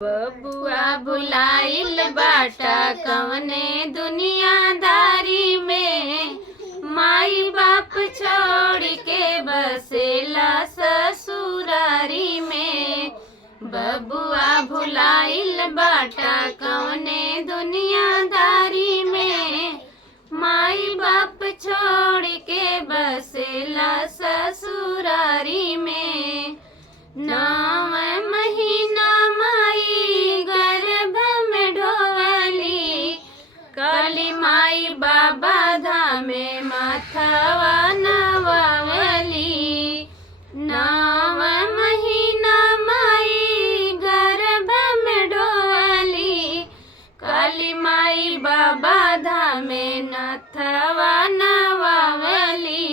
बबुआ भुलाइल बाटा कवने दुनियादारी में, माई बाप छोड़ के बसेला ससुरारी में। बबुआ भुलाइल बाटा कवने दुनियादारी में, माई बाप छोड़ के बसेला ससुरारी में। 9 महीना माई गर्भ में ढोवली, काली माई बाबा धामे माथवा नवावली। 9 महीना माई गर्भ में ढोवली, काली माई बाबा धामे नाथवा नवावली।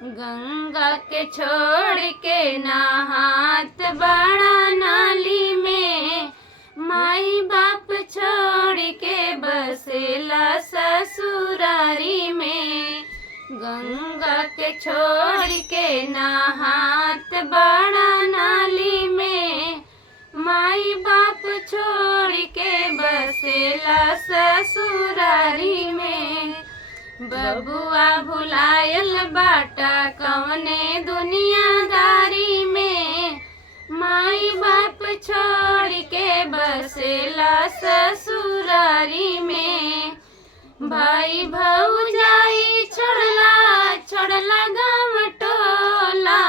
गंगा के छोड़ के नहात बड़ा नाली में, माई बाप छोड़ के बसेला ससुरारी में। गंगा के छोड़ के नहात बड़ा नाली में, माई बाप छोड़ के बसेला ससुरारी में। बबुआ भुलायल बाटा कवने दुनियादारी में, माई बाप छोड़ के बसेला ससुरारी में। भाई भौजाई छोड़ला गाँव टोला,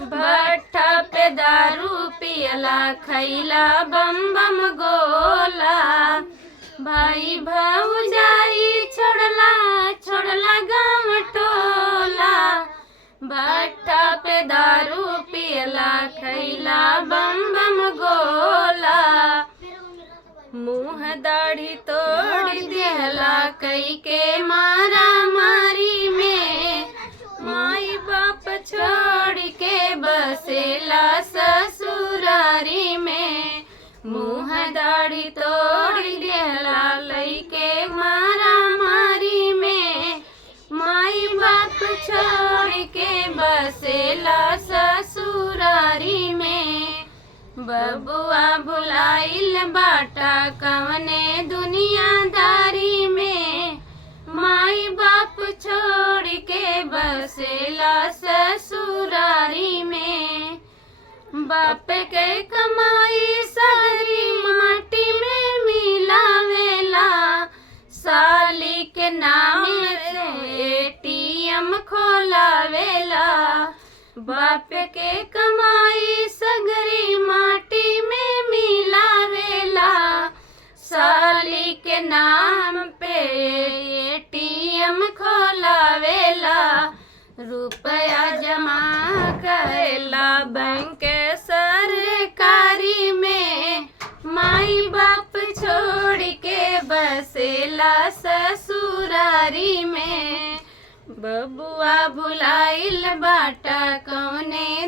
भट्ठा पे दारू पियला खैला बम बम गोला। भाई भौजाई छोड़ला गाँव टोला, भट्ठा पे दारू पियला खैला बम बम गोला। मुँह दाढ़ी तोड़ दिहला कई के मारा मारी में, माई बाप छोड़ के बसेला ससुरारी में। मुँह दाढ़ी तोड़ दिहला लइके मारा मारी में, माई बाप छोड़ के बसेला ससुरारी में। बबुआ भुलाइल बाटा कवने दुनियादारी में, माई बाप छोड़ के बसेला ससुरारी में। बाप के कमाई सारी माटी में मिलावेला, साली के नाम से एटीएम खोलावेला। बाप के कमाई सगरी माटी में मिलावेला, साली के नाम पे एटीएम खोलावेला। रुपया जमा करेला बैंक सरकारी में, माई बाप छोड़ के बसेला ससुरारी में। बबुआ भुलाइल बाटा कवने